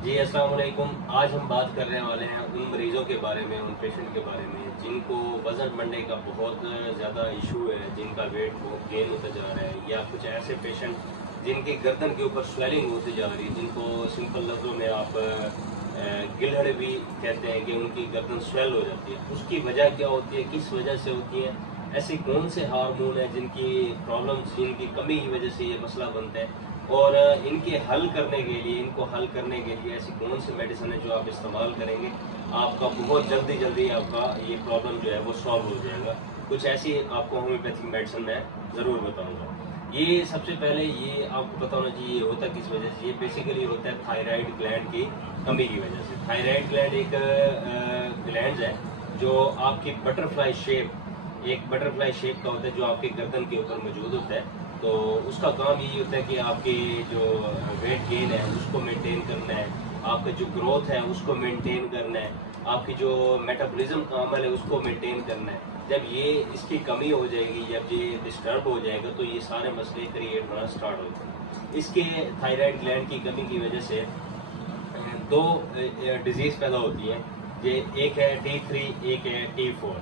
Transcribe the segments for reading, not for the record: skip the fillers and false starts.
जी अस्सलाम वालेकुम। आज हम बात करने वाले हैं उन मरीज़ों के बारे में, उन पेशेंट के बारे में जिनको वज़न बढ़ने का बहुत ज़्यादा इशू है, जिनका वेट बहुत गेन होता जा रहा है, या कुछ ऐसे पेशेंट जिनकी गर्दन के ऊपर स्वेलिंग होती जा रही है, जिनको सिंपल लफ्ज़ों में आप गिलहड़ भी कहते हैं कि उनकी गर्दन स्वेल हो जाती है। उसकी वजह क्या होती है, किस वजह से होती है, ऐसे कौन से हार्मोन है जिनकी प्रॉब्लम्स, जिनकी कमी की वजह से ये मसला बनता है, और इनके हल करने के लिए, इनको हल करने के लिए ऐसी कौन सी मेडिसिन है जो आप इस्तेमाल करेंगे, आपका बहुत जल्दी आपका ये प्रॉब्लम जो है वो सॉल्व हो जाएगा। कुछ ऐसी आपको होम्योपैथिक मेडिसिन मैं ज़रूर बताऊंगा। ये सबसे पहले ये आपको बताना चाहिए, ये होता किस वजह से, ये बेसिकली होता है थायराइड ग्लैंड की कमी की वजह से। थायराइड ग्लैंड एक ग्लैंड है जो आपकी बटरफ्लाई शेप, एक बटरफ्लाई शेप का होता है, जो आपके गर्दन के ऊपर मौजूद होता है। तो उसका काम यही होता है कि आपकी जो वेट गेन है उसको मेंटेन करना है, आपका जो ग्रोथ है उसको मेंटेन करना है, आपकी जो मेटाबॉलिज्म का अमल है उसको मेंटेन करना है। जब ये इसकी कमी हो जाएगी, जब ये डिस्टर्ब हो जाएगा, तो ये सारे मसले क्रिएट होना स्टार्ट होते हैं। इसके थायराइड ग्लैंड की कमी की वजह से दो डिजीज़ पैदा होती है। ये एक है T3, एक है T4।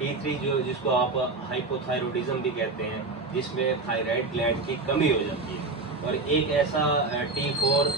T3 जो जिसको आप हाइपोथायरॉयडिज्म भी कहते हैं, जिसमें थायराइड ग्लैंड की कमी हो जाती है, और एक ऐसा T4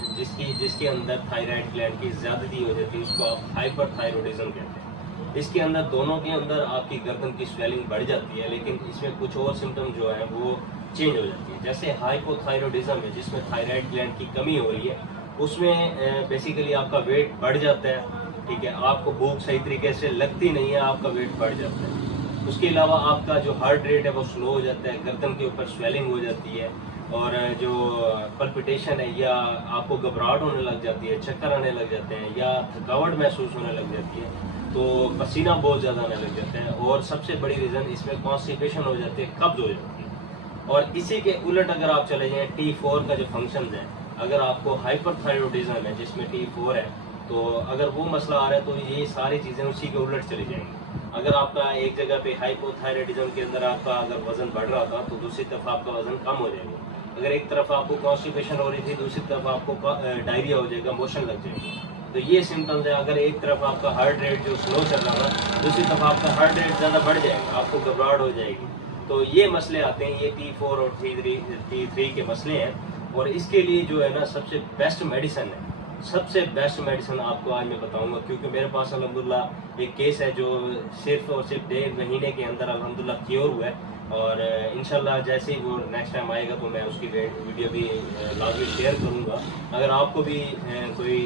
जिसके अंदर थायराइड ग्लैंड की ज़्यादती हो जाती है, उसको आप हाइपरथायरॉयडिज्म कहते हैं। इसके अंदर, दोनों के अंदर आपकी गर्दन की स्वेलिंग बढ़ जाती है, लेकिन इसमें कुछ और सिम्टम जो है वो चेंज हो जाती है। जैसे हाइपोथायरॉयडिज्म है, जिसमें थायराइड ग्लैंड की कमी हो रही है, उसमें बेसिकली आपका वेट बढ़ जाता है। ठीक है, आपको भूख सही तरीके से लगती नहीं है, आपका वेट बढ़ जाता है। उसके अलावा आपका जो हार्ट रेट है वो स्लो हो जाता है, गर्दन के ऊपर स्वेलिंग हो जाती है, और जो पल्पिटेशन है, या आपको घबराहट होने लग जाती है, चक्कर आने लग जाते हैं, या थकावट महसूस होने लग जाती है, तो पसीना बहुत ज़्यादा आने लग जाता है, और सबसे बड़ी रीज़न इसमें कॉन्स्टिपेशन हो जाती है, कब्ज हो जाती है। और इसी के उलट अगर आप चले जाएं, T4 का जो फंक्शन है, अगर आपको हाइपरथायरॉयडिज्म है जिसमें T4 है, तो अगर वो मसला आ रहा है तो ये सारी चीज़ें उसी के उलट चली जाएंगी। अगर आपका एक जगह पे हाइपोथायरॉयडिज्म के अंदर आपका अगर वजन बढ़ रहा था, तो दूसरी तरफ आपका वजन कम हो जाएगा। अगर एक तरफ आपको कॉन्स्टिपेशन हो रही थी, दूसरी तरफ आपको डायरिया हो जाएगा, मोशन लग जाएगी। तो ये सिम्टम्स है। अगर एक तरफ आपका हार्ट रेट जो स्लो चल रहा था, दूसरी तरफ आपका हार्ट रेट ज़्यादा बढ़ जाएगा, आपको घबराहट हो जाएगी। तो ये मसले आते हैं, ये T4 और T3 के मसले हैं। और इसके लिए जो है ना, सबसे बेस्ट मेडिसिन है, सबसे बेस्ट मेडिसिन आपको आज मैं बताऊंगा, क्योंकि मेरे पास अल्हम्दुलिल्लाह एक केस है जो सिर्फ और सिर्फ 1.5 महीने के अंदर अल्हम्दुलिल्लाह क्योर हुआ है। और इंशाल्लाह जैसे ही वो नेक्स्ट टाइम आएगा तो मैं उसकी वीडियो भी लाजमी शेयर करूंगा। अगर आपको भी कोई